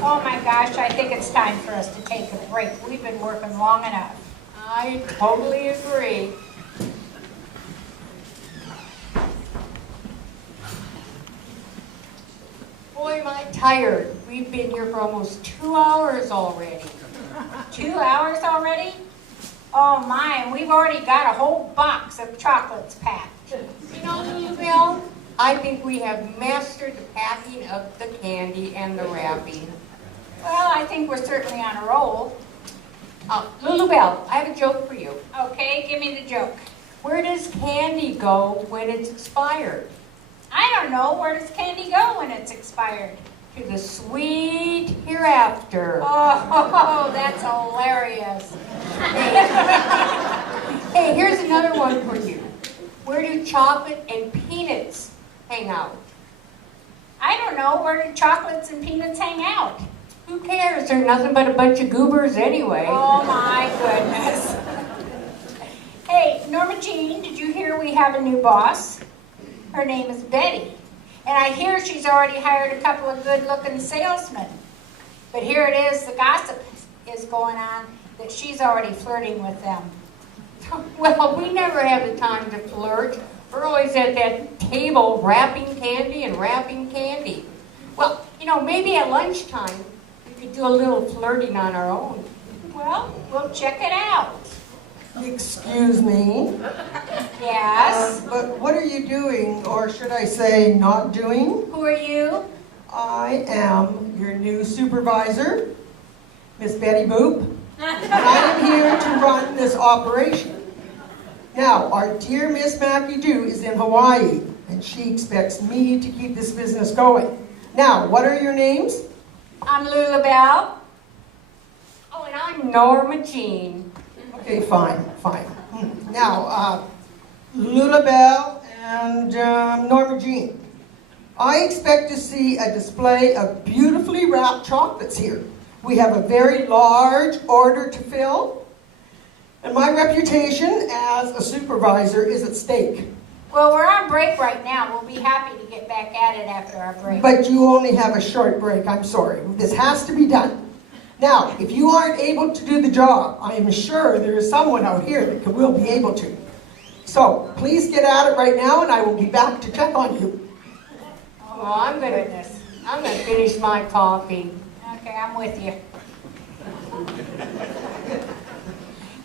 Oh my gosh, I think it's time for us to take a break. We've been working long enough. I totally agree. Boy, am I tired. We've been here for almost 2 hours already. 2 hours already? Oh my, and we've already got a whole box of chocolates packed. You know, Lulubelle, I think we have mastered the packing of the candy and the wrapping. Well, I think we're certainly on a roll. Lulubelle, I have a joke for you. Okay, give me the joke. Where does candy go when it's expired? I don't know, where does candy go when it's expired? To the sweet hereafter. Oh, that's hilarious. Hey, here's another one for you. Where do chocolate and peanuts hang out? I don't know, where do chocolates and peanuts hang out? Who cares? They're nothing but a bunch of goobers anyway. Oh my goodness. Hey, Norma Jean, did you hear we have a new boss? Her name is Betty. And I hear she's already hired a couple of good-looking salesmen. But here it is, the gossip is going on that she's already flirting with them. Well, we never have the time to flirt. We're always at that table wrapping candy and wrapping candy. Well, you know, maybe at lunchtime we could do a little flirting on our own. Well, we'll check it out. Excuse me, Yes? but what are you doing, or should I say not doing? Who are you? I am your new supervisor, Miss Betty Boop, and I am here to run this operation. Now, our dear Miss Mackie Doo is in Hawaii, and she expects me to keep this business going. Now, what are your names? I'm Lulubelle. Oh, and I'm Norma Jean. Okay, fine. Now, Lulubelle and Norma Jean, I expect to see a display of beautifully wrapped chocolates here. We have a very large order to fill, and my reputation as a supervisor is at stake. Well, we're on break right now. We'll be happy to get back at it after our break. But you only have a short break, I'm sorry. This has to be done. Now, if you aren't able to do the job, I am sure there is someone out here that will be able to. So, please get at it right now, and I will be back to check on you. Oh, I'm gonna finish my coffee. Okay, I'm with you.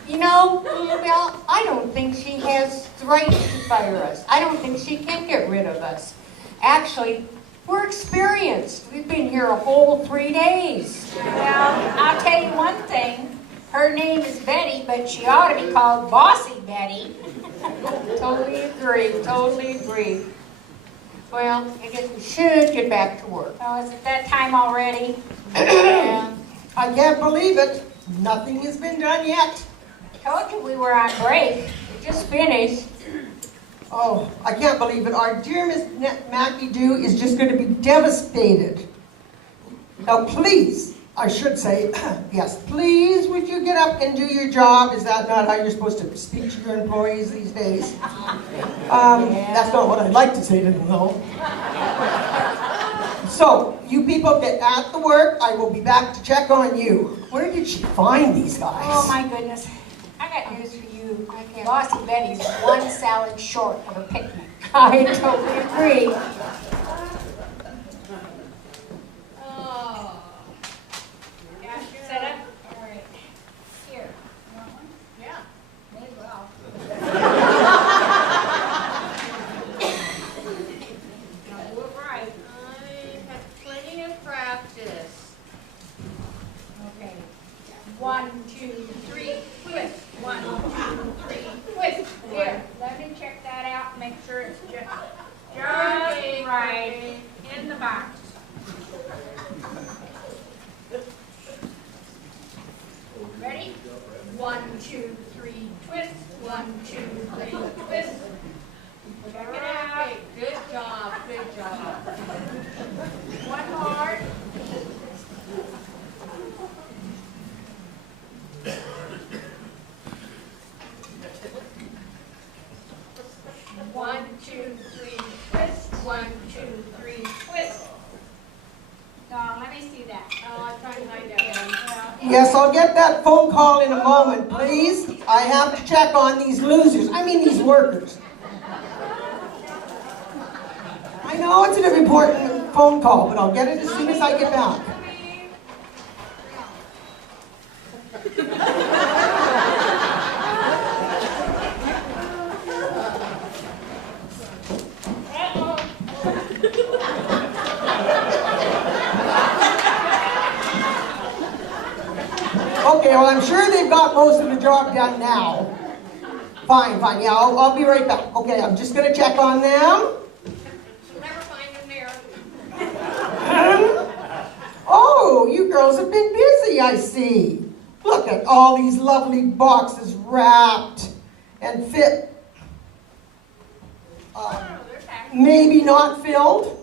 You know, Lulubelle, I don't think she has the right to fire us. I don't think she can get rid of us. Actually, we're experienced. We've been here a whole 3 days. Well, I'll tell you one thing. Her name is Betty, but she ought to be called Bossy Betty. Totally agree. Well, I guess we should get back to work. Oh, is it that time already? Yeah. I can't believe it. Nothing has been done yet. Told you we were on break. We just finished. Oh, I can't believe it. Our dear Miss Mackie Doo is just going to be devastated. Now, please, I should say, yes, please, would you get up and do your job? Is that not how you're supposed to speak to your employees these days? That's not what I'd like to say to them, though. So, you people get at the work. I will be back to check on you. Where did she find these guys? Oh my goodness. I got news for you. Bossy Betty's one salad short of a picnic. I totally agree. Set up? All right. Here. You want one? Yeah. May as well. Don't do it right. I have plenty of practice. Okay. 1, 2, 3, twist. 1, 2, 3, twist. Here, let me check that out and make sure it's just right in the box. Ready? 1, 2, 3, twist. 1, 2, 3, twist. Check it out. Okay, good job. One more. One, two, three, twist. 1, 2, 3. that. Oh, I tried to hide that. Yes, I'll get that phone call in a moment, please. I have to check on these losers. I mean, these workers. I know it's an important phone call, but I'll get it as soon as I get back. Okay, well, I'm sure they've got most of the job done now. Fine, yeah, I'll be right back. Okay, I'm just going to check on them. Never find them there. Oh, you girls have been busy, I see. Look at all these lovely boxes wrapped and fit. Maybe not filled.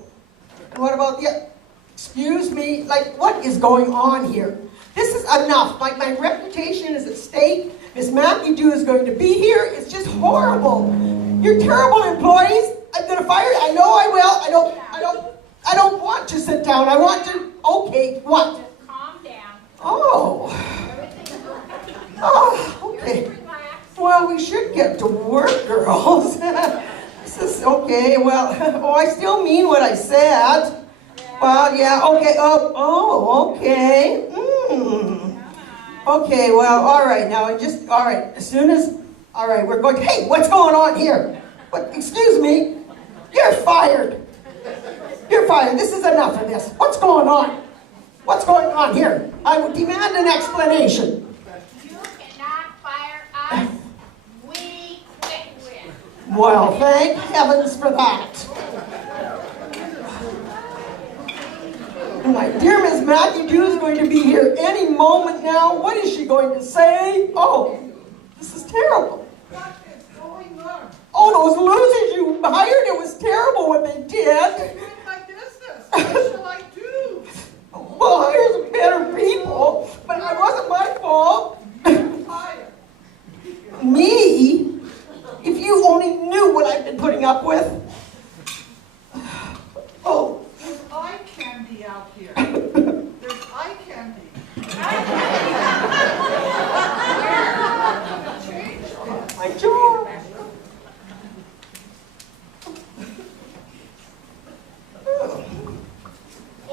And what about the... Excuse me, like, what is going on here? This is enough. My reputation is at stake. Miss Matthew Dew is going to be here. It's just horrible. You're terrible employees. I'm going to fire you. I know I will. I don't want to sit down. I want to... Okay, what? Just calm down. Oh. Oh, okay. Well, we should get to work, girls. This is okay. Well, oh, I still mean what I said. Well, yeah, okay. Oh, okay. Okay, well, all right. Now, all right. As soon as, all right, we're going. Hey, what's going on here? What? Excuse me. You're fired. You're fired. This is enough of this. What's going on? What's going on here? I would demand an explanation. You cannot fire us. We quit with. Well, thank heavens for that. My dear Miss Matthew Dew is going to be here any moment now. What is she going to say? Oh, this is terrible. What is going on? Oh, those losers you hired, it was terrible what they did. Ruined my business. What shall I do? Well, here's better people, but it wasn't my fault. Fire. Me? If you only knew what I've been putting up with. Oh. There's eye candy out here. There's eye candy. My job.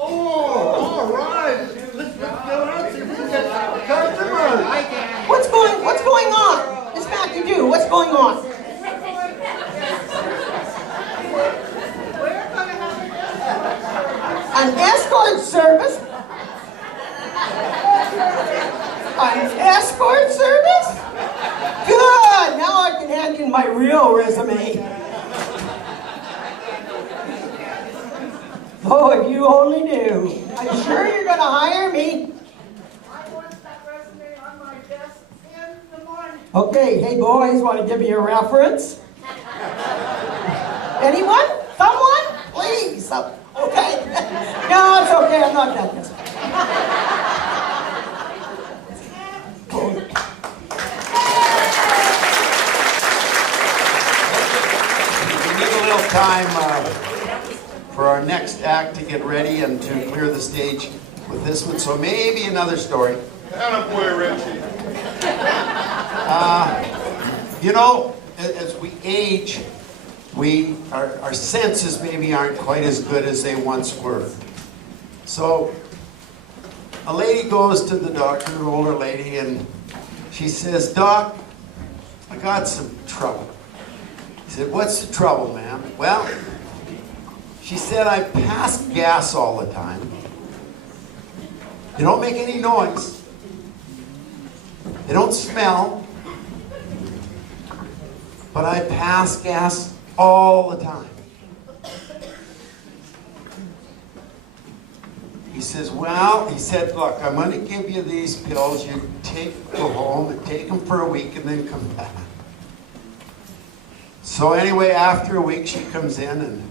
Oh, all right. Let's go out and see if we can get some customers. What's going on? Miss Matthew Dew, what's going on? We're going to have An escort service? An escort service? Good! Now I can hand in my real resume. Oh, if you only knew. I'm sure you're going to hire me. I want that resume on my desk in the morning. Okay, hey boys, want to give me a reference? Anyone? Someone? Please. Okay. No, it's okay. I'm not that desperate. We need a little time for our next act to get ready and to clear the stage with this one. So maybe another story. Attaboy, Richie. You know, as we age, our senses maybe aren't quite as good as they once were. So a lady goes to the doctor, an older lady, and she says, "Doc, I got some trouble." He said, "What's the trouble, ma'am?" "Well," she said, "I pass gas all the time. They don't make any noise. They don't smell. But I pass gas all the time." He says, "Well," he said, "look, I'm going to give you these pills. You go home and take them for a week and then come back." So anyway, after a week, she comes in and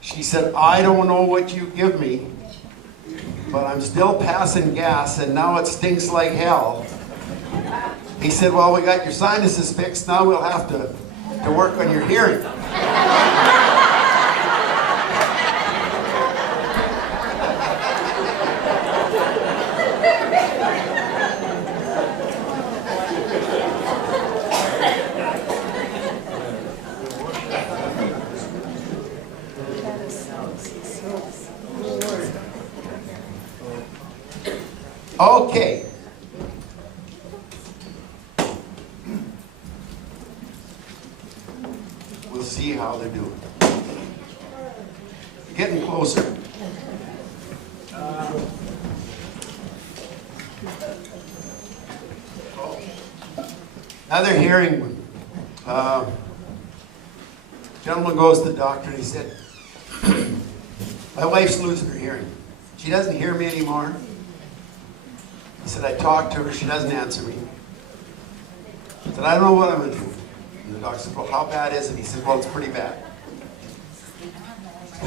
she said, "I don't know what you give me, but I'm still passing gas and now it stinks like hell." He said, "Well, we got your sinuses fixed. Now we'll have to work on your hearing." Okay. We'll see how they're doing. Getting closer. Another hearing one. Gentleman goes to the doctor and he said, my wife's losing her hearing. She doesn't hear me anymore. He said, I talked to her, she doesn't answer me. I said, I don't know what I'm going to do. And the doctor said, well, how bad is it? He said, well, it's pretty bad.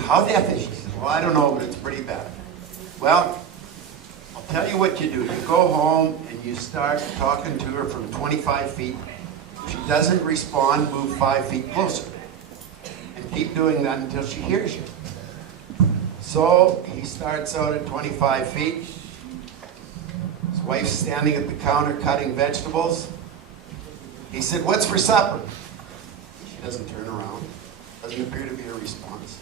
How deaf is she? He said, well, I don't know, but it's pretty bad. Well, I'll tell you what you do. You go home and you start talking to her from 25 feet. If she doesn't respond, move 5 feet closer. And keep doing that until she hears you. So he starts out at 25 feet. His wife's standing at the counter cutting vegetables. He said, what's for supper? She doesn't turn around. Doesn't appear to be a response.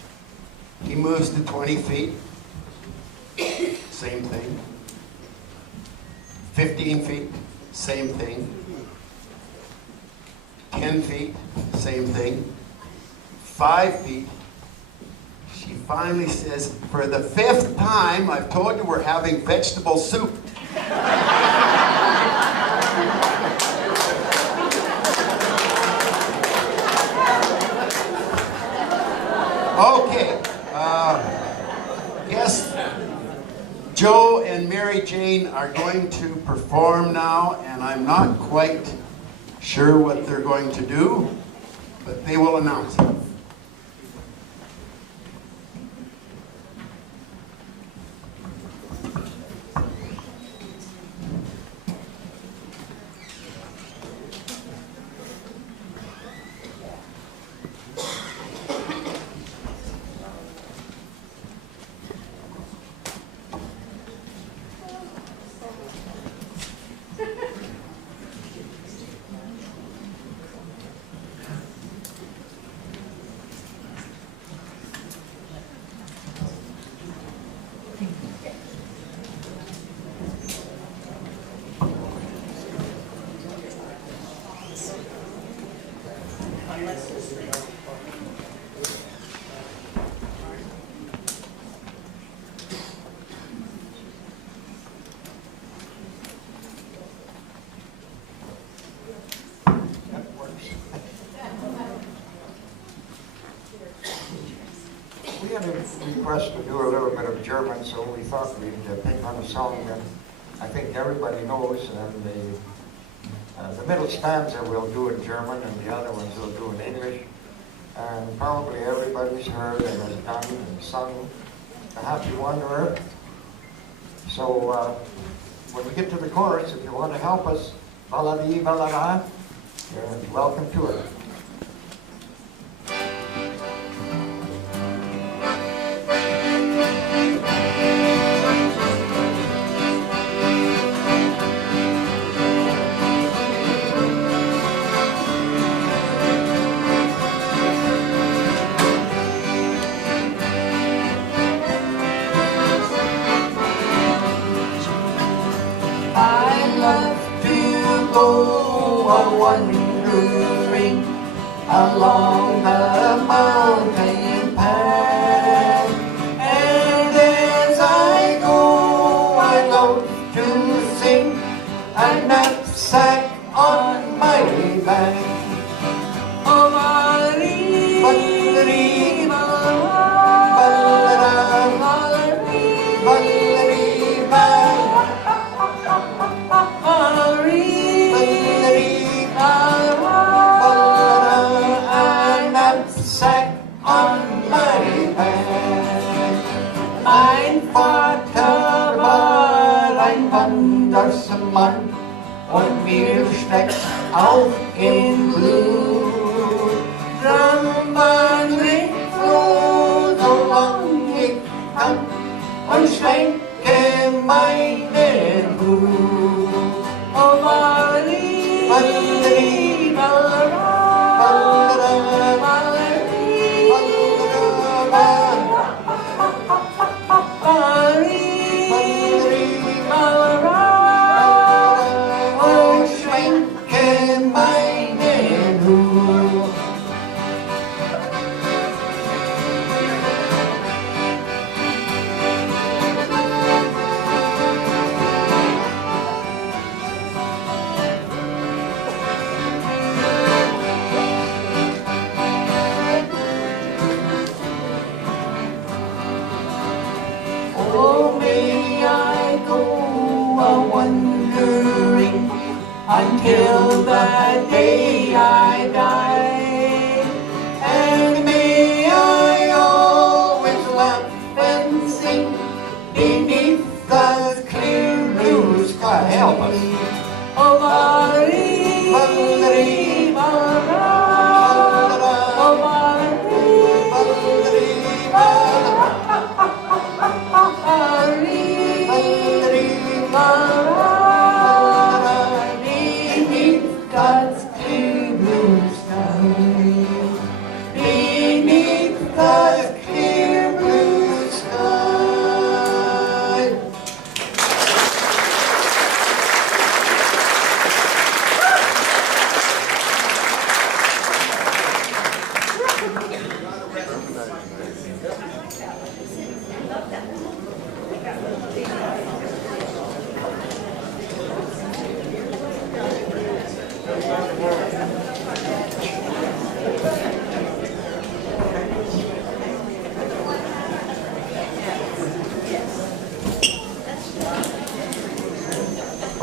He moves to 20 feet. Same thing. 15 feet. Same thing. 10 feet. Same thing. 5 feet. She finally says, for the 5th time, I've told you we're having vegetable soup. Okay. Yes, Joe and Mary Jane are going to perform now, and I'm not quite sure what they're going to do, but they will announce it. We had a request to do a little bit of German, so we thought we'd pick on a song that I think everybody knows, and the middle stanza we'll do in German, and the other ones we'll do in English. And probably everybody's heard and has done and sung The Happy Wanderer. So when we get to the chorus, if you want to help us, Baladi Balada, you're welcome to it. I love to go a-wandering along the mountain path, and as I go I love to sing a knapsack on my back. Oh, Marie, Marie, Mann und mir steckt auch in Blut. Drum wandre ich froh, solang ich kann, und schwenke meinen Hut. Oh, Marie, Marie, Ballara, Ballara, Marie, Ballara, Marie, Marie, Ballara. until the day I die. And may I always laugh and sing beneath the clear blue sky. Help us. Oh, Mari, Mari, Mara. Oh, Mari, Mari, Mara. Mari, Mara. Beneath God's clear blue sky. Beneath God's clear blue sky.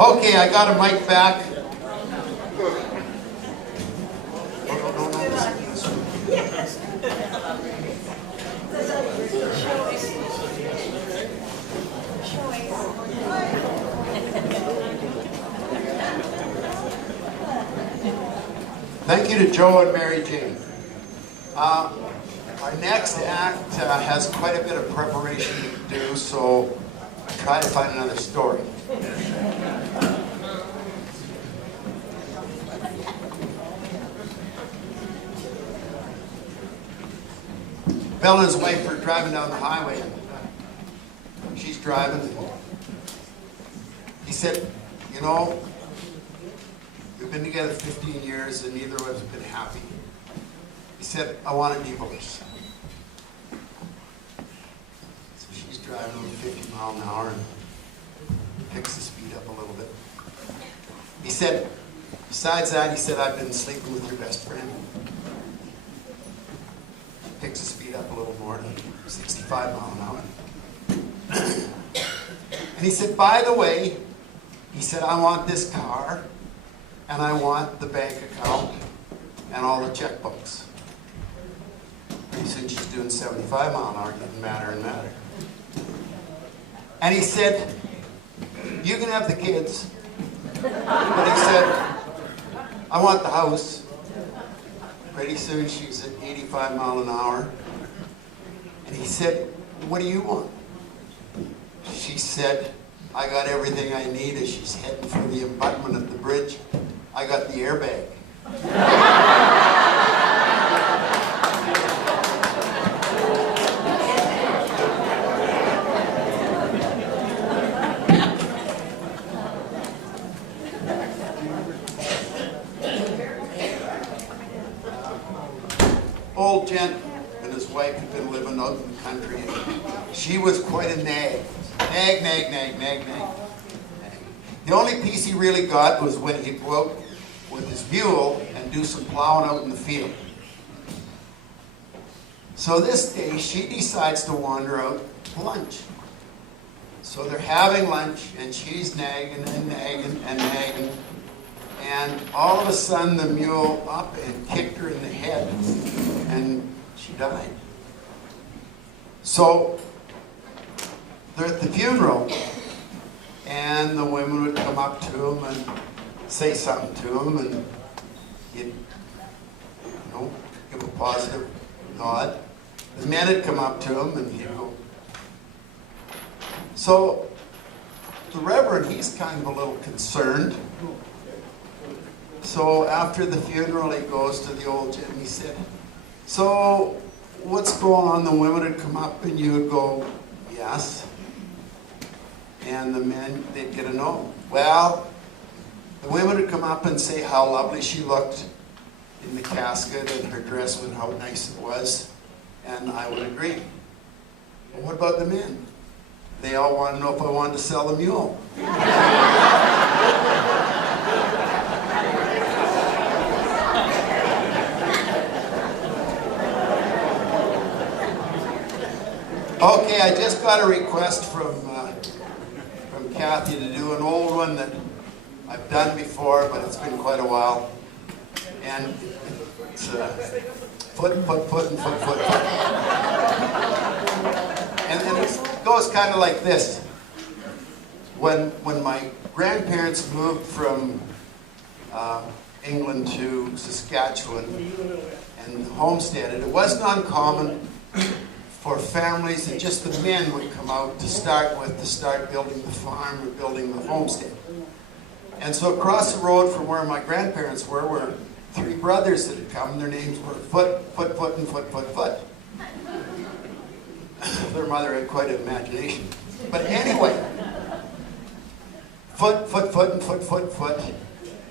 Okay, I got a mic back. Thank you to Joe and Mary Jane. Our next act has quite a bit of preparation to do, so try to find another story. Bill and his wife are driving down the highway, and she's driving. And he said, you know, we've been together 15 years and neither of us have been happy. He said, I want a divorce. So she's driving over 50 miles an hour and picks the speed up a little bit. He said, besides that, he said, I've been sleeping with your best friend. Picks the speed up a little more to 65 miles an hour. And he said, by the way, he said, I want this car, and I want the bank account, and all the checkbooks. Pretty soon she's doing 75 miles an hour, getting madder and madder. And he said, you can have the kids. But he said, I want the house. Pretty soon she's at 85 miles an hour. And he said, what do you want? She said, I got everything I need. As she's heading for the abutment of the bridge, I got the airbag. Old gent and his wife had been living out in the country. She was quite a nag. Nag. The only peace he really got was when he'd go out with his mule and do some plowing out in the field. So this day, she decides to wander out to lunch. So they're having lunch, and she's nagging and nagging and nagging. And all of a sudden, the mule up and kicked her in the head, and she died. So they're at the funeral, and the women would come up to him and say something to him, and he'd, give a positive nod. The men would come up to him, and he'd go. So the Reverend, he's kind of a little concerned. So after the funeral, he goes to the old gent and he said, so what's going on? The women would come up and you would go, yes. And the men, they'd get a no. Well, the women would come up and say how lovely she looked in the casket and her dress and how nice it was. And I would agree. But what about the men? They all want to know if I wanted to sell the mule. Okay, I just got a request from Kathy to do an old one that I've done before, but it's been quite a while. And it's foot, and foot. And it goes kind of like this. When my grandparents moved from England to Saskatchewan and homesteaded, it wasn't uncommon for families, and just the men would come out to start building the farm or building the homestead. And so across the road from where my grandparents were three brothers that had come. Their names were Foot, and Foot. Their mother had quite an imagination. But anyway, Foot, and Foot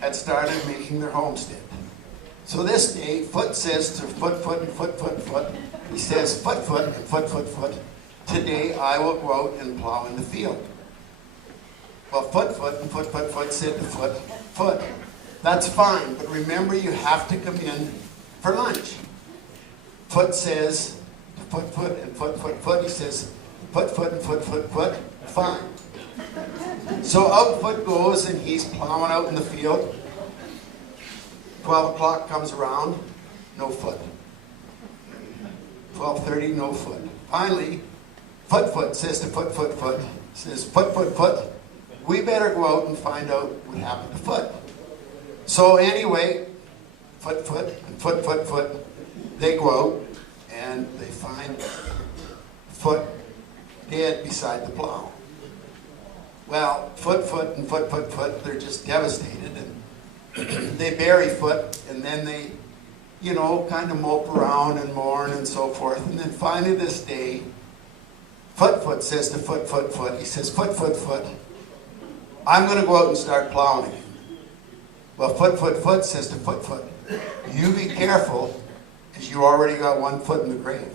had started making their homestead. So this day, Foot says to Foot, and Foot, he says, Foot, and Foot, today I will go out and plow in the field. Well, Foot, and Foot said to Foot, that's fine, but remember you have to come in for lunch. Foot says to Foot, and Foot, he says, Foot, and Foot, fine. So out Foot goes, and he's plowing out in the field. 12 o'clock comes around, no Foot. 12:30, no Foot. Finally, Foot says to Foot, says, Foot, we better go out and find out what happened to Foot. So anyway, Foot, and Foot, they go out and they find Foot dead beside the plow. Well, Foot, and Foot, they're just devastated, and they bury Foot, and then they, kind of mope around and mourn and so forth. And then finally this day, Foot says to Foot, he says, Foot, I'm going to go out and start plowing again. Well, Foot says to Foot, you be careful, because you already got one foot in the grave.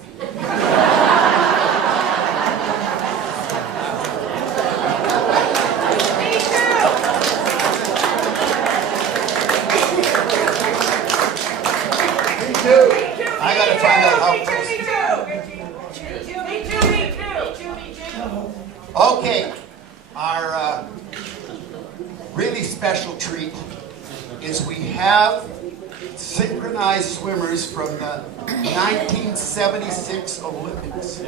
I got to find out how close. Okay, our really special treat is we have synchronized swimmers from the 1976 Olympics.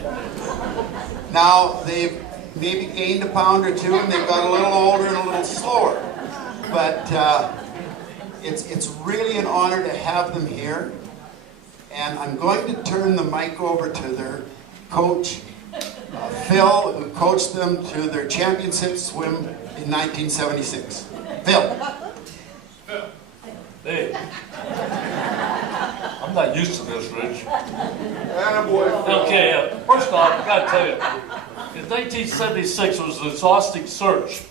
Now, they've maybe gained a pound or two, and they've got a little older and a little slower. But it's really an honor to have them here. And I'm going to turn the mic over to their coach, Phil, who coached them to their championship swim in 1976. Phil. Hey, I'm not used to this, Rich. Attaboy, Phil. Okay, first off, I gotta tell you, in 1976 was an exhausting search,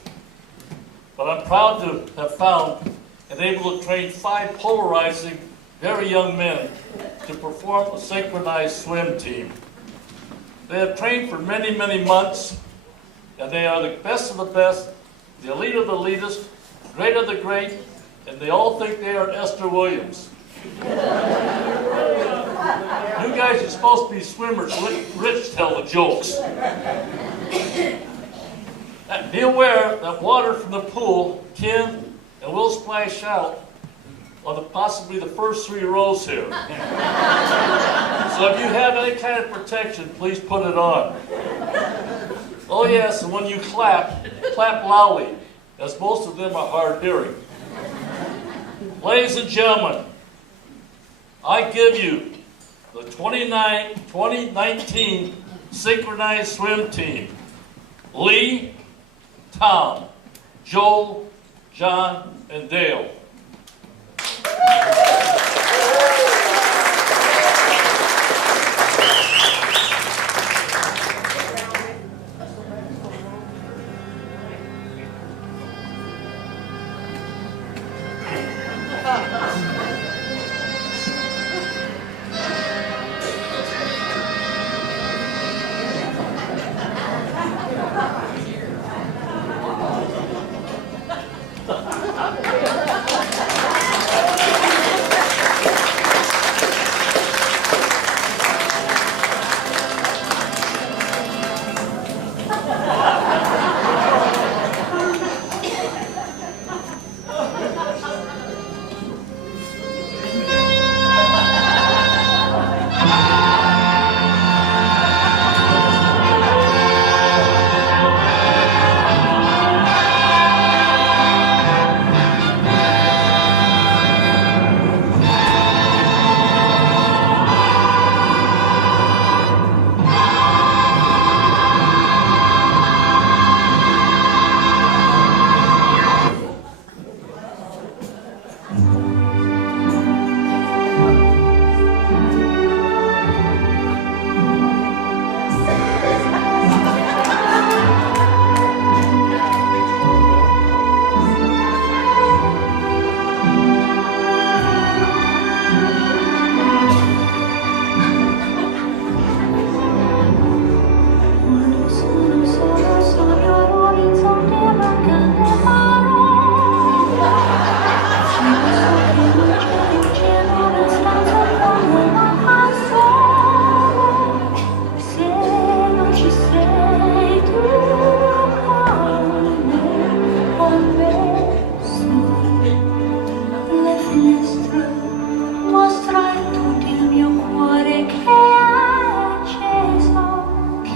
but I'm proud to have found and able to train 5 polarizing, very young men to perform a synchronized swim team. They have trained for many, many months, and they are the best of the best, the elite of the elitist, great of the great, and they all think they are Esther Williams. You guys are supposed to be swimmers. Let Rich tell the jokes. Be aware that water from the pool can and will splash out on possibly the first 3 rows here. So if you have any kind of protection, please put it on. Oh yes, and when you clap loudly, as most of them are hard hearing. Ladies and gentlemen, I give you the 2019 synchronized swim team. Lee, Tom, Joel, John, and Dale.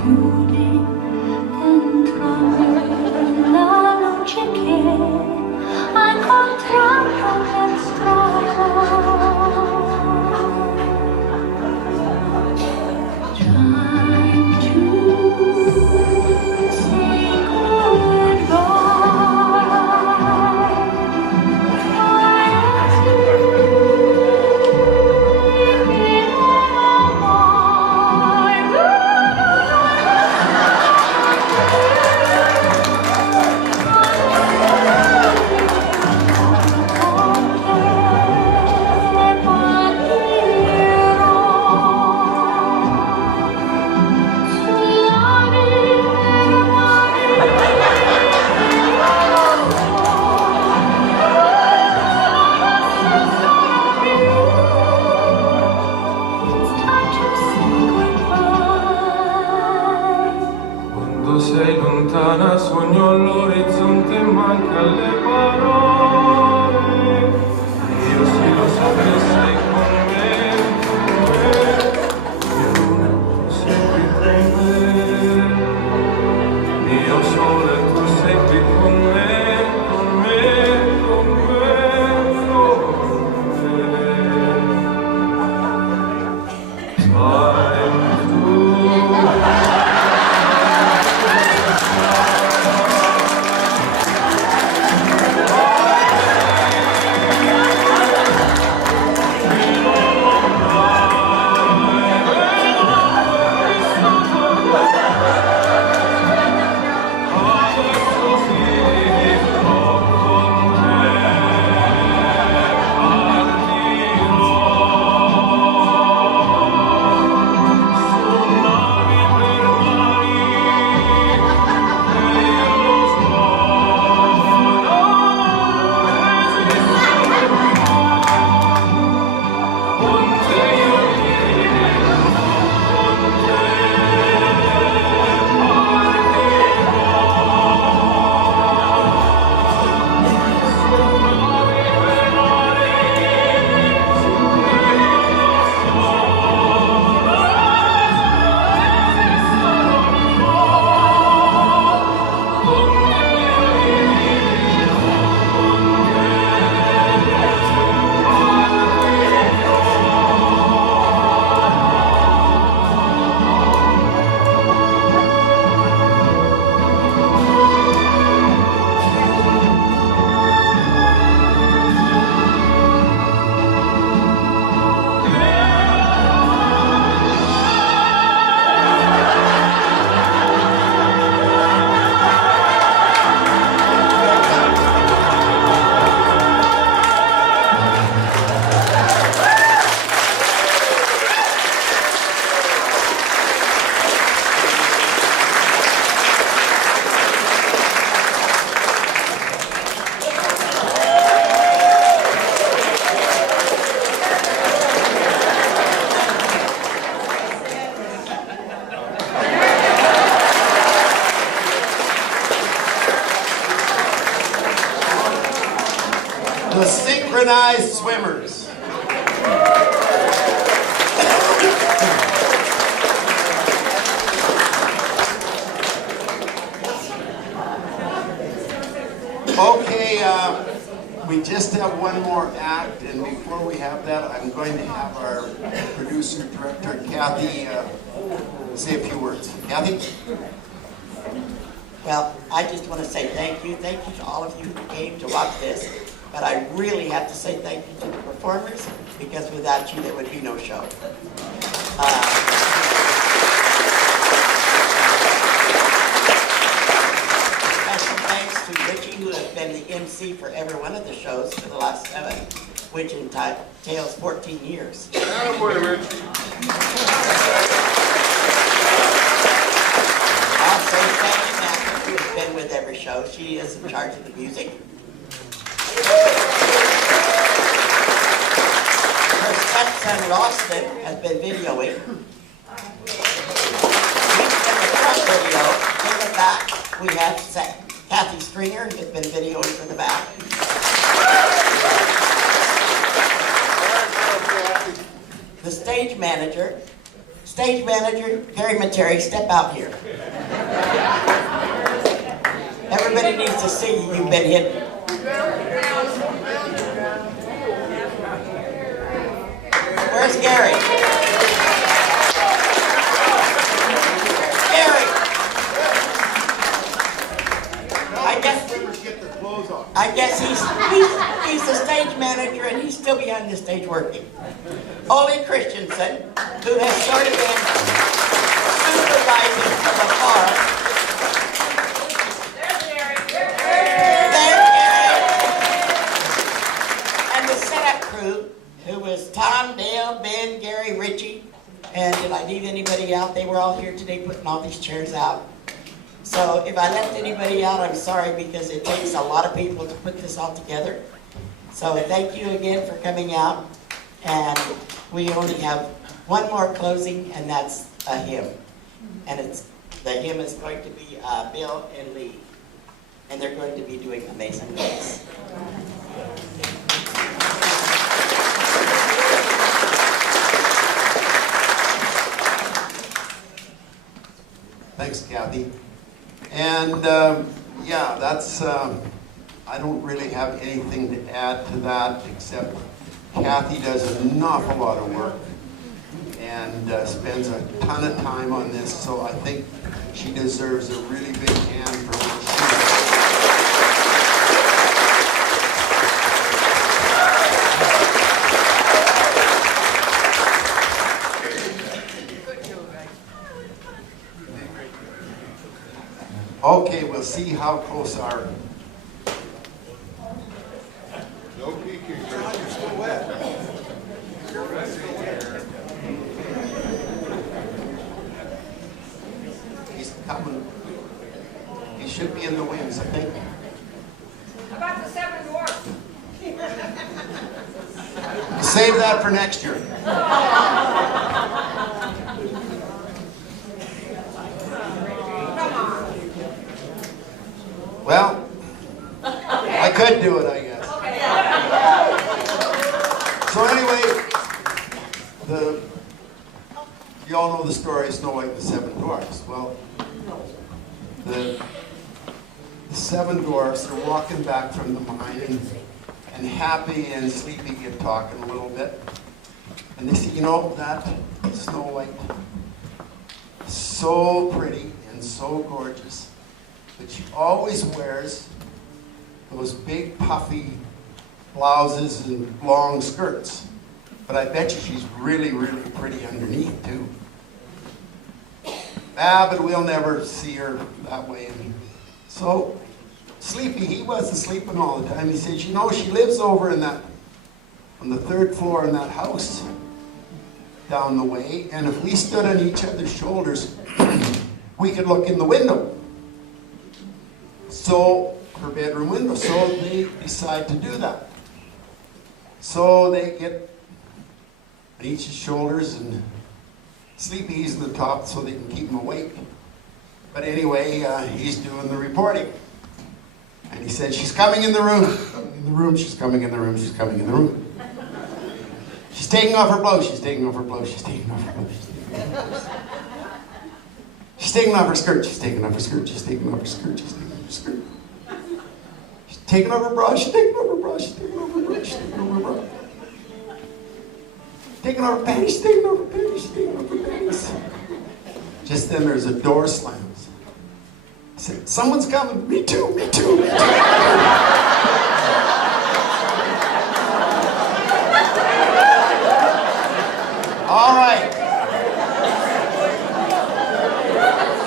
chiudi dentro me la luce che ha incontrato per strada. Trying to say Quando sei lontana sogno all'orizzonte e manca le parole. Io sì lo so che sei con me, mia luna, tu sei qui con me. Mio sole, tu sei qui con me, con me, con me, con me. Sai tu. The synchronized swimmers. Okay, we just have one more act, and before we have that, I'm going to have our producer, director, Kathy, say a few words. Kathy? Well, I just want to say thank you. Thank you to all of you who came to watch this. But I really have to say thank you to the performers, because without you, there would be no show. Special thanks to Richie, who has been the MC for every one of the shows for the last 7, which entails 14 years. Attaboy, Richie. Also, Sandy Mathis, who has been with every show. She is in charge of the music. Her stepson, Ralston, has been videoing. We've been the front video. In the back, we have Kathy Stringer, who has been videoing from the back. The stage manager, Stage manager, Gary Materi, step out here. Everybody needs to see you. You've been hidden. Where's Gary? Gary! I guess he's the stage manager and he's still behind the stage working. Ole Christensen, who has sort of been supervising from afar. There's Gary. There's Gary. And the setup crew, who was Tom, Dale, Ben, Gary, Richie, and did I leave anybody out? They were all here today putting all these chairs out. So if I left anybody out, I'm sorry, because it takes a lot of people to put this all together. So thank you again for coming out. And we only have one more closing, and that's a hymn. And the hymn is going to be Bill and Lee. And they're going to be doing Amazing Grace. Thanks, Kathy. And yeah, that's, I don't really have anything to add to that, except Kathy does an awful lot of work and spends a ton of time on this, so I think she deserves a really big hand for what she does. Okay, we'll see how close our... No peeking, Chris, you're still wet. He's coming. He should be in the wings, I think. How about the 7 dwarfs? Save that for next year. Well, I could do it, I guess. So anyway, you all know the story of Snow White and the 7 Dwarfs. Well, the 7 dwarfs are walking back from the mine, and Happy and Sleepy get talking a little bit. And they say, you know, that Snow White, so pretty and so gorgeous. But she always wears those big puffy blouses and long skirts. But I bet you she's really, really pretty underneath too. But we'll never see her that way. So Sleepy, he wasn't sleeping all the time. He says, you know, she lives over in that, on the 3rd floor in that house down the way. And if we stood on each other's shoulders, we could look in the window. So, her bedroom window. So they decide to do that. So they get on each shoulders, and Sleepy's in the top so they can keep him awake. But anyway, he's doing the reporting. And he said, she's coming in the room. Coming in the room, she's coming in the room, she's coming in the room. She's taking off her blouse, she's taking off her blouse, she's taking off her blouse, she's taking off her blouse. She's taking off her skirt, she's taking off her skirt, she's taking off her skirt, she's taking off her skirt. She's taking off her bra, she's taking off her bra, she's taking off her bra, she's taking off her bra. Taking off her panties, she's taking off her panties, she's taking off her panties. Just then there's a door slams. I said, someone's coming. Me too, me too, me too. All right.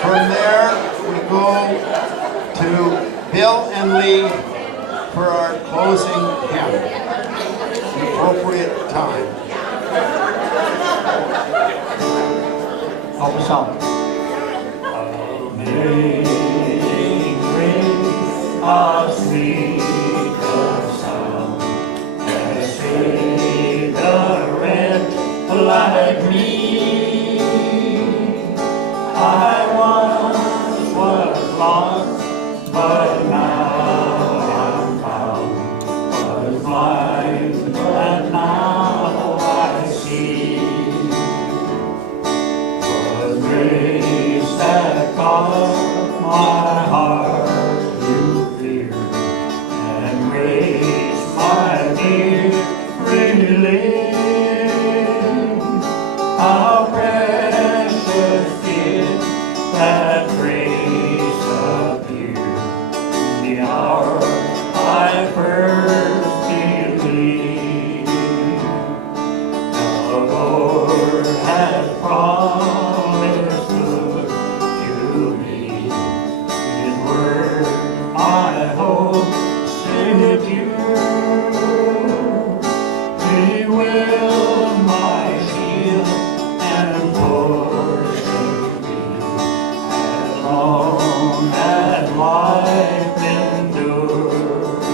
From there, we go to Bill and Lee for our closing hymn. An appropriate time. Help us out. Amazing grace, how sweet the sound that saved a wretch like me. I once was lost, but now I'm found. Was blind, but now I see. of my heart you fear, and raise my weary limb. How precious did that grace appear in the hour I first believed. The Lord has promised good to me. His word I hope secure. He will my shield and portion be, as long as life endures.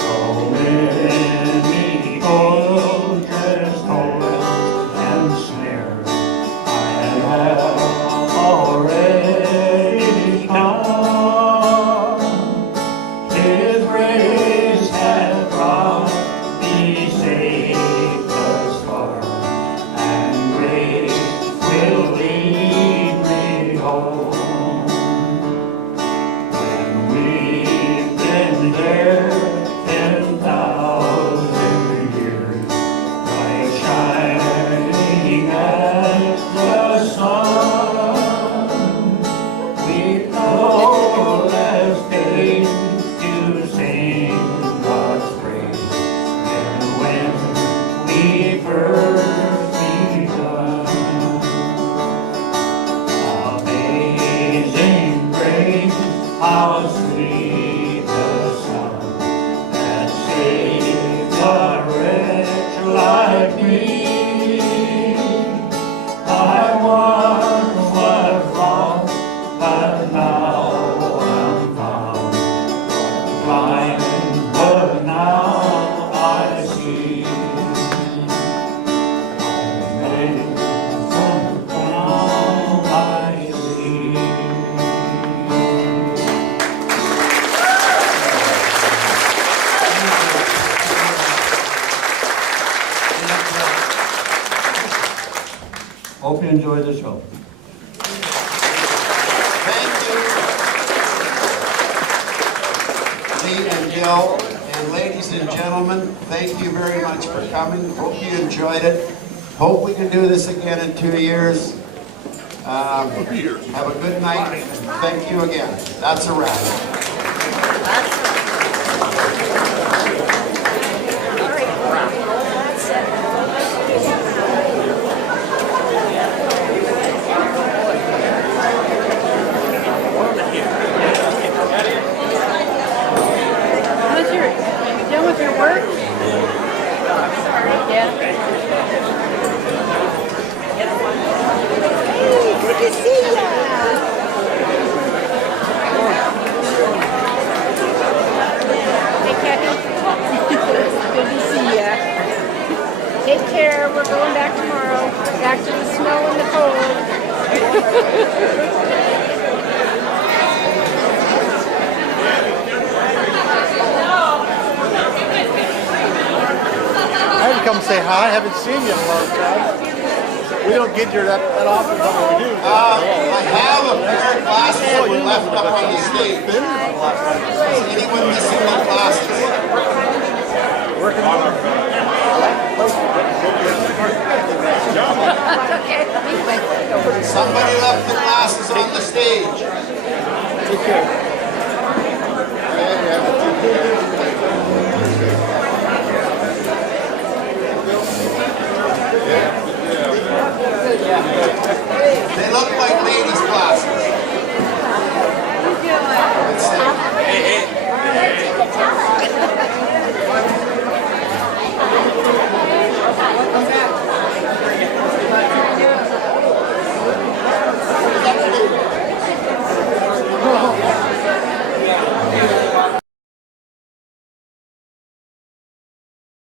So many fortress toils and snares I have already come. His grace has brought me safe thus far, and grace will lead me home. When we've been there 10,000 years, bright shining as the sun, we know less days to sing God's praise than when we first begun. Amazing grace, how sweet the sound that saved a wretch like me. I once was lost, but now I'm found. Blind, but now I see. Amazing now I see. Hope you enjoy the show. Thank you, Lee and Gil, and ladies and gentlemen, thank you very much for coming. Hope you enjoyed it. Hope we can do this again in 2 years. Have a good night. Thank you again. That's a wrap. How's your, you done with your work? Yeah. Hey, good to see ya. Hey, Kathy. Good to see ya. Take care. We're going back tomorrow. Back to the snow and the cold. I had to come say hi. I haven't seen you in a long time. We don't get here that often, but we do. I have a pair of glasses that were left up on the stage. Is anyone missing